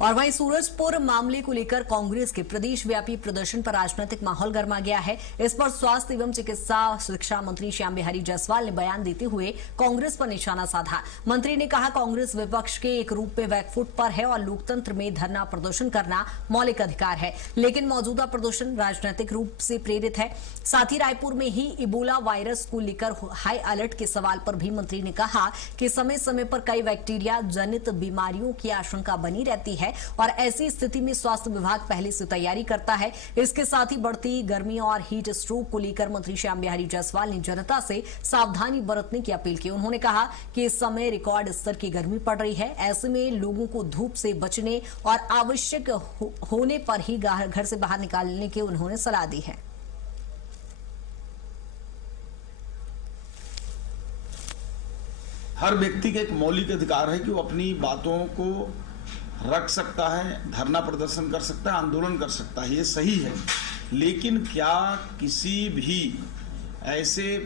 और वहीं सूरजपुर मामले को लेकर कांग्रेस के प्रदेश व्यापी प्रदर्शन पर राजनीतिक माहौल गर्मा गया है। इस पर स्वास्थ्य एवं चिकित्सा शिक्षा मंत्री श्याम बिहारी जायसवाल ने बयान देते हुए कांग्रेस पर निशाना साधा। मंत्री ने कहा, कांग्रेस विपक्ष के एक रूप में बैकफुट पर है और लोकतंत्र में धरना प्रदर्शन करना मौलिक अधिकार है, लेकिन मौजूदा प्रदर्शन राजनीतिक रूप से प्रेरित है। साथ ही रायपुर में ही इबोला वायरस को लेकर हाई अलर्ट के सवाल पर भी मंत्री ने कहा कि समय समय पर कई बैक्टीरिया जनित बीमारियों की आशंका बनी रहती है और ऐसी स्थिति में स्वास्थ्य विभाग पहले से तैयारी करता है। इसके साथ ही बढ़ती गर्मी और हीट स्ट्रोक को लेकर मंत्री श्याम बिहारी जायसवाल ने जनता से सावधानी बरतने की अपील की। उन्होंने कहा कि इस समय रिकॉर्ड स्तर की गर्मी पड़ रही है, ऐसे में लोगों को धूप से बचने और आवश्यक होने पर ही घर से बाहर निकालने की उन्होंने सलाह दी है। हर व्यक्ति का एक मौलिक अधिकार है कि वो अपनी बातों को रख सकता है, धरना प्रदर्शन कर सकता है, आंदोलन कर सकता है, ये सही है। लेकिन क्या किसी भी ऐसे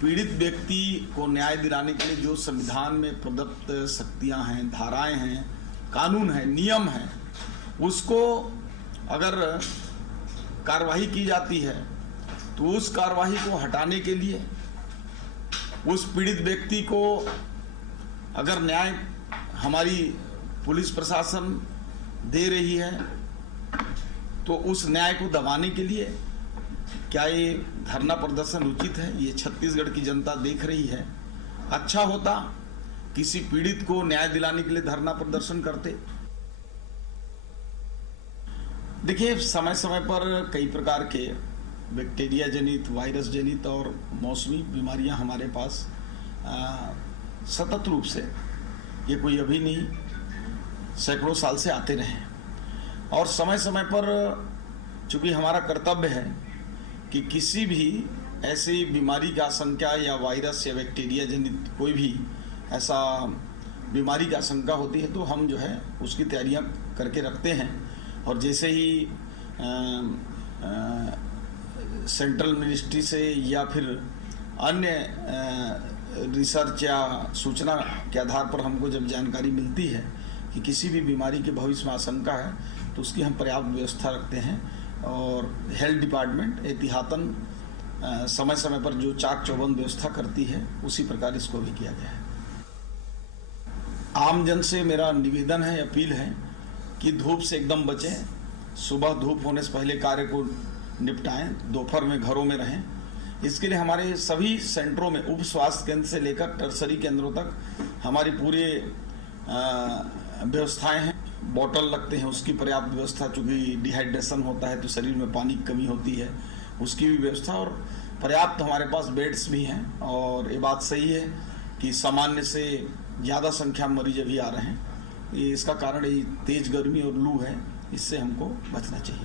पीड़ित व्यक्ति को न्याय दिलाने के लिए जो संविधान में प्रदत्त शक्तियां हैं, धाराएं हैं, कानून है, नियम है, उसको अगर कार्रवाई की जाती है तो उस कार्रवाई को हटाने के लिए उस पीड़ित व्यक्ति को अगर न्याय हमारी पुलिस प्रशासन दे रही है तो उस न्याय को दबाने के लिए क्या ये धरना प्रदर्शन उचित है? ये छत्तीसगढ़ की जनता देख रही है। अच्छा होता किसी पीड़ित को न्याय दिलाने के लिए धरना प्रदर्शन करते। देखिए, समय समय पर कई प्रकार के बैक्टीरिया जनित, वायरस जनित और मौसमी बीमारियां हमारे पास सतत रूप से, ये कोई अभी नहीं, सैकड़ों साल से आते रहे और समय समय पर चूंकि हमारा कर्तव्य है कि किसी भी ऐसी बीमारी का आशंका या वायरस या बैक्टीरिया जनित कोई भी ऐसा बीमारी का आशंका होती है तो हम जो है उसकी तैयारियां करके रखते हैं। और जैसे ही सेंट्रल मिनिस्ट्री से या फिर अन्य रिसर्च या सूचना के आधार पर हमको जब जानकारी मिलती है कि किसी भी बीमारी के भविष्य में आशंका है तो उसकी हम पर्याप्त व्यवस्था रखते हैं और हेल्थ डिपार्टमेंट एहतियातन समय समय पर जो चाक चौबंद व्यवस्था करती है उसी प्रकार इसको भी किया गया है। आम जन से मेरा निवेदन है, अपील है कि धूप से एकदम बचें, सुबह धूप होने से पहले कार्य को निपटाएं, दोपहर में घरों में रहें। इसके लिए हमारे सभी सेंटरों में उप स्वास्थ्य केंद्र से लेकर टर्सरी केंद्रों तक हमारी पूरी व्यवस्थाएं हैं। बोतल लगते हैं, उसकी पर्याप्त व्यवस्था, चूँकि डिहाइड्रेशन होता है तो शरीर में पानी की कमी होती है, उसकी भी व्यवस्था और पर्याप्त हमारे पास बेड्स भी हैं। और ये बात सही है कि सामान्य से ज़्यादा संख्या में मरीज अभी आ रहे हैं। इसका कारण ये तेज गर्मी और लू है, इससे हमको बचना चाहिए।